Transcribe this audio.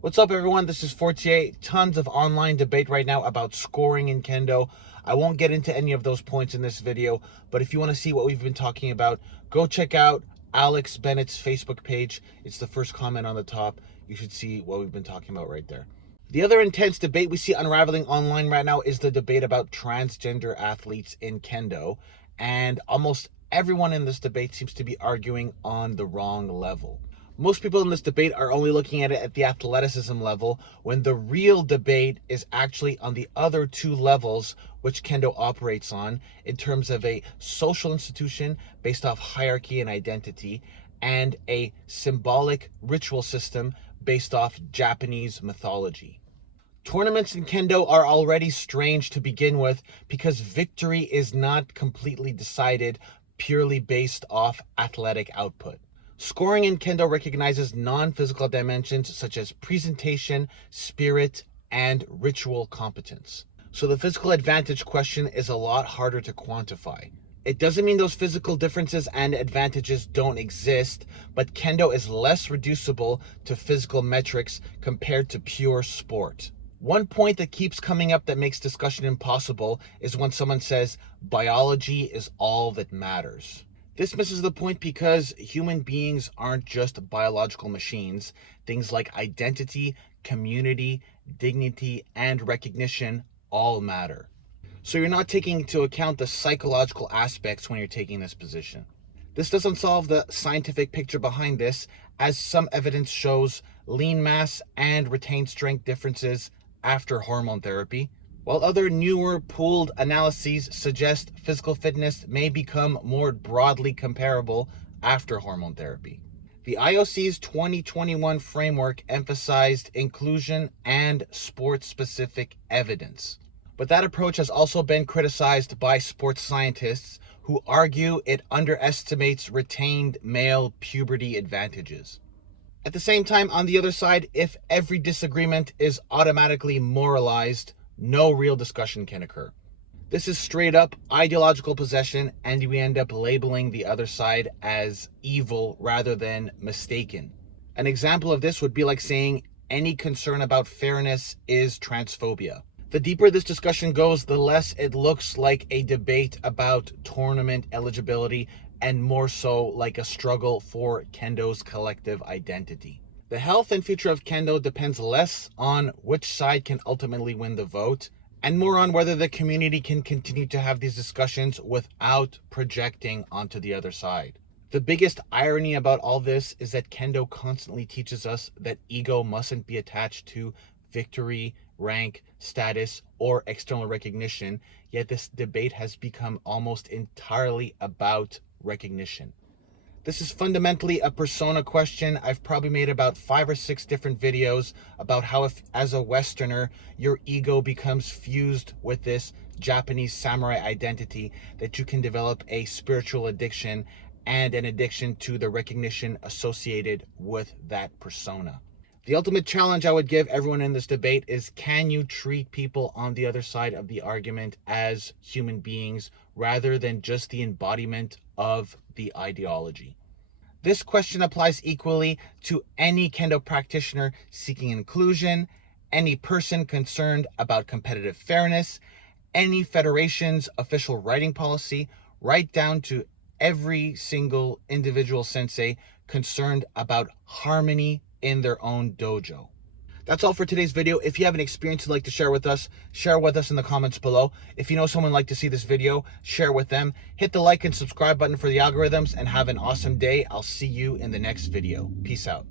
What's up, everyone? This is Fortier. Tons of online debate right now about scoring in Kendo. I won't get into any of those points in this video, but if you want to see what we've been talking about, go check out Alex Bennett's Facebook page. It's the first comment on the top. You should see what we've been talking about right there. The other intense debate we see unraveling online right now is the debate about transgender athletes in Kendo, and almost everyone in this debate seems to be arguing on the wrong level. Most people in this debate are only looking at it at the athleticism level, when the real debate is actually on the other two levels which Kendo operates on, in terms of a social institution based off hierarchy and identity, and a symbolic ritual system based off Japanese mythology. Tournaments in Kendo are already strange to begin with because victory is not completely decided purely based off athletic output. Scoring in Kendo recognizes non-physical dimensions such as presentation, spirit, and ritual competence. So the physical advantage question is a lot harder to quantify. It doesn't mean those physical differences and advantages don't exist, but Kendo is less reducible to physical metrics compared to pure sport. One point that keeps coming up that makes discussion impossible is when someone says biology is all that matters. This misses the point because human beings aren't just biological machines. Things like identity, community, dignity, and recognition all matter. So you're not taking into account the psychological aspects when you're taking this position. This doesn't solve the scientific picture behind this, as some evidence shows lean mass and retained strength differences after hormone therapy, while other newer pooled analyses suggest physical fitness may become more broadly comparable after hormone therapy. The IOC's 2021 framework emphasized inclusion and sport-specific evidence. But that approach has also been criticized by sports scientists who argue it underestimates retained male puberty advantages. At the same time, on the other side, if every disagreement is automatically moralized, no real discussion can occur. This is straight up ideological possession, and we end up labeling the other side as evil rather than mistaken. An example of this would be like saying any concern about fairness is transphobia. The deeper this discussion goes, the less it looks like a debate about tournament eligibility and more so like a struggle for Kendo's collective identity. The health and future of Kendo depends less on which side can ultimately win the vote, and more on whether the community can continue to have these discussions without projecting onto the other side. The biggest irony about all this is that Kendo constantly teaches us that ego mustn't be attached to victory, rank, status, or external recognition, yet this debate has become almost entirely about recognition. This is fundamentally a persona question. I've probably made about 5 or 6 different videos about how, if as a Westerner, your ego becomes fused with this Japanese samurai identity, that you can develop a spiritual addiction and an addiction to the recognition associated with that persona. The ultimate challenge I would give everyone in this debate is, can you treat people on the other side of the argument as human beings rather than just the embodiment of the ideology? This question applies equally to any Kendo practitioner seeking inclusion, any person concerned about competitive fairness, any federation's official writing policy, right down to every single individual sensei concerned about harmony in their own dojo. That's all for today's video. If you have an experience you'd like to share with us in the comments below. If you know someone would like to see this video, share with them. Hit the like and subscribe button for the algorithms, and have an awesome day. I'll see you in the next video. Peace out.